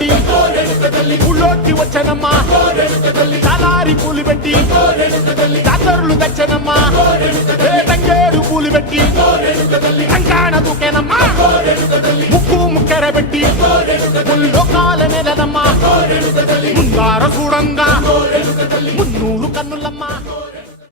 పెట్టి ఊళ్ళోకి వచ్చనమ్మా చాలారి పూలు పెట్టి జాతరులు తెచ్చనమ్మా తంగేడు పూలు పెట్టి కంకాణ దూకేనమ్మా ముక్కు ముక్కెర పెట్టి ముల్లోకాల నెలదమ్మా ముందార చూడంగా